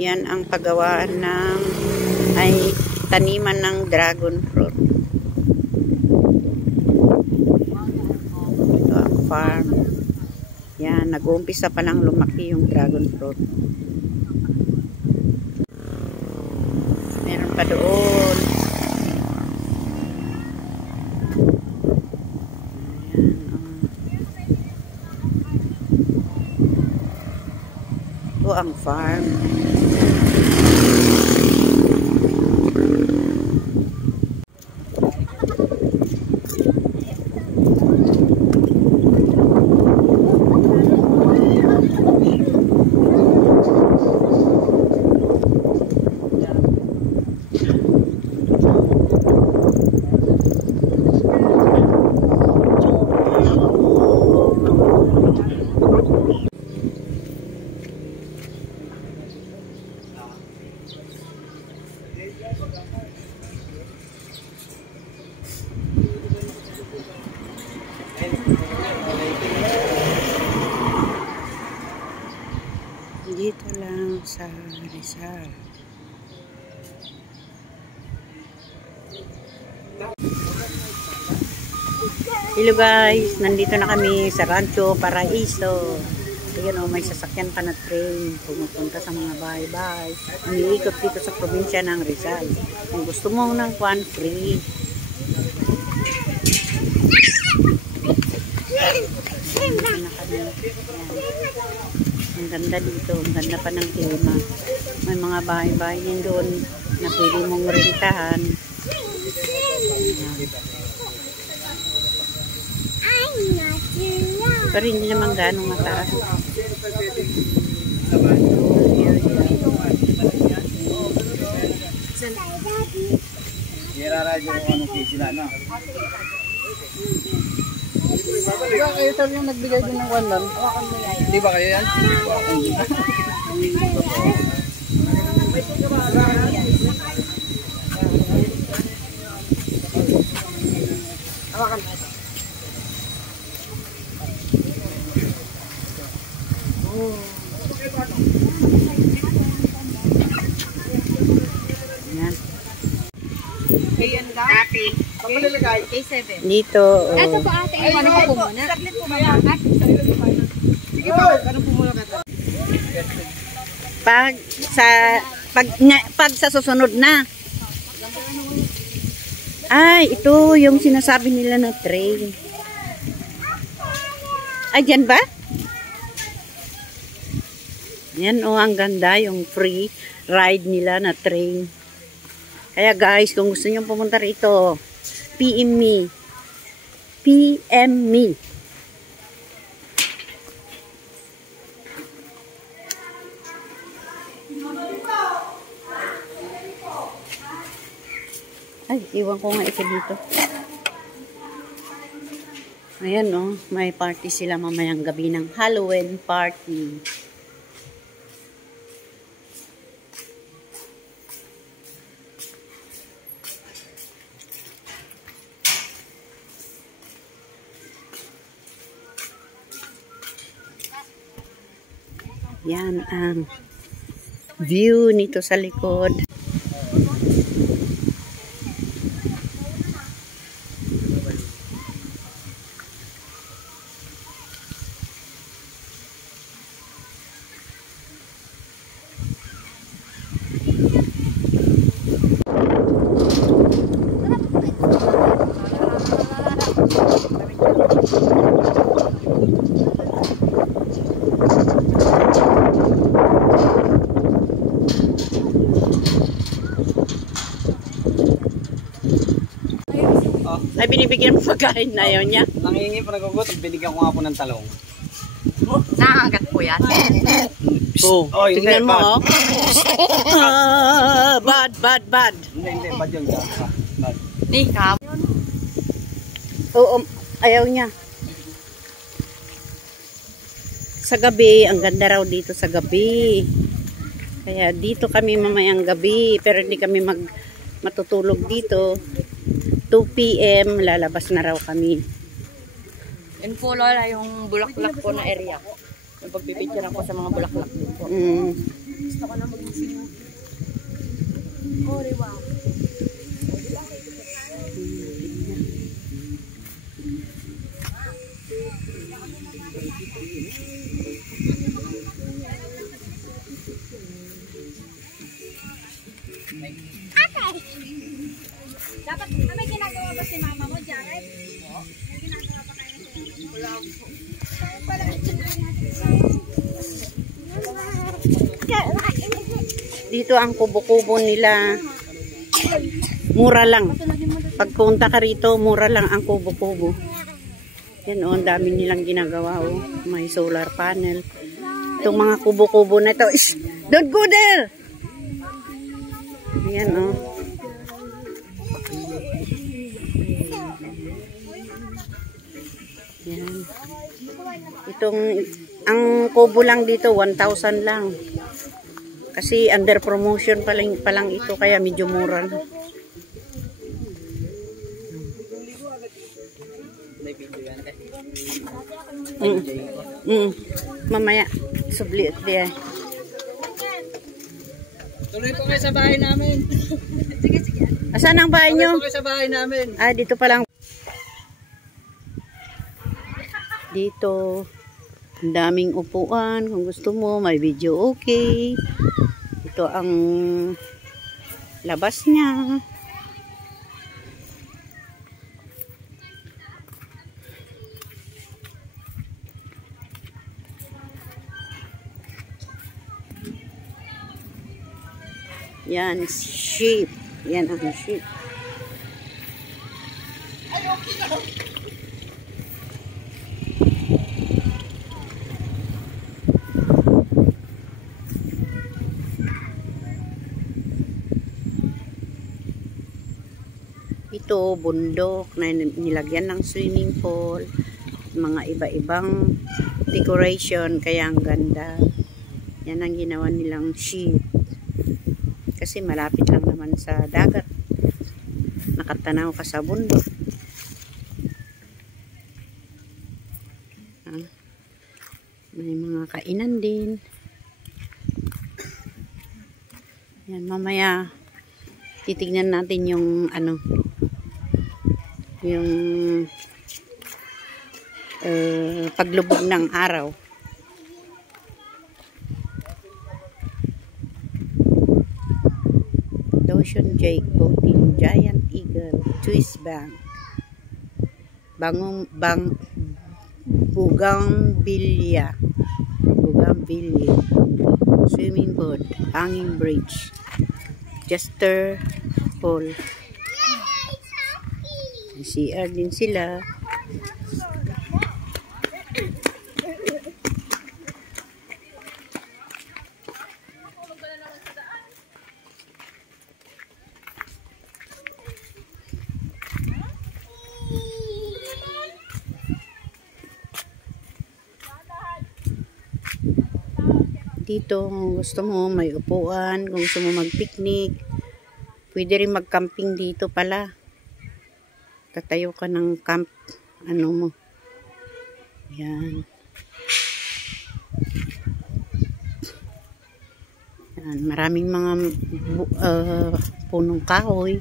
Yan ang paggawaan ng ay taniman ng dragon fruit. Ito ang farm. Yan, nag-uumpisa pa lang lumaki yung dragon fruit. Meron pa doon. Ito ang farm. Dito lang sa Rizal. Hello guys, nandito na kami sa Rancho Paraiso. Ayan o, may sasakyan pa na train pumupunta sa mga bahay-bahay. Umiikot dito sa probinsya ng Rizal. Kung gusto mo ng kwan, free. Ang ganda dito, ang ganda pa ng klima. May mga bahay-bahay din doon na pwede mong rentahan. Pero hindi naman ganong mataas. Iraradyo ko anong sila, no? Di ba kayo sir yung nagbigay din ng 1 nun? Di ba kayo yan? Hawakan. Yan. Ayan lang. Ate. Pagkalalagay. A7. Dito. Oh. Ito po ate. Ano po muna? Saglit po muna. Sige po. Ano po muna ka? Pag sa susunod na. Ay, ito yung sinasabi nila na train. Ay, dyan ba? Yan o, ang ganda yung free ride nila na train. Kaya guys, kung gusto nyo pumunta rito, PM me. PM me. Ay, iwan ko nga ito dito. Ayan o, may party sila mamayang gabi ng Halloween party. Yan ang view nito sa likod. Ay, binibigyan mo pagkain na ayaw niya. Nangingi pa nagugutom, binigyan ko nga po ng talong. Nakagat po yan. Oh, tignan mo, oh. Bad. Hindi, bad yun. Bad. Ni, Oo, ayaw niya. Sa gabi, ang ganda raw dito sa gabi. Kaya dito kami mamayang gabi, pero hindi kami matutulog dito. 2 PM, lalabas na raw kami. yun po lola yung bulaklak po na area. Yung pagpipicturean ko sa mga bulaklak dito. Gusto ko na mag-sino. Oriwa. Dapat, may ginagawa ba si mama mo, Jared? May ginagawa ba kayo si mama mo? Wala po. Dito ang kubo-kubo nila. Mura lang. Pagpunta ka rito, mura lang ang kubo-kubo. Yan o, ang dami nilang ginagawa o. May solar panel. Itong mga kubo-kubo na ito. Shh! Don't go there! Ayan o. Yan. Ang kubo lang dito, 1,000 lang. Kasi under promotion pa lang ito, kaya medyo mura na. Mamaya, subliit diya. Tuloy po kayo sa bahay namin. Asan ang bahay nyo? Tuloy po kayo sa bahay namin. Ah, dito pa lang. Dito, ang daming upuan. Kung gusto mo, may video okay. Ito ang labas niya. Yan, sheep. Yan ang sheep. Ito, bundok na nilagyan ng swimming pool, mga iba-ibang decoration, kaya ang ganda. Yan ang ginawa nilang sheep. Kasi malapit lang naman sa dagat. Nakatanaw ka sa bundok. May mga kainan din. Yan, mamaya titignan natin yung yung paglubog ng araw. Ocean Jake Boating, Giant Eagle, Twist Bank, Bougainvillea, Swimming Boat, Hanging Bridge, Jester Pool. CR din sila. Dito, kung gusto mo, may upuan. Kung gusto mo mag-picnic, pwede rin mag-camping dito pala. Tatayo ka ng camp, mo. Yan. Yan. Maraming mga punong kahoy.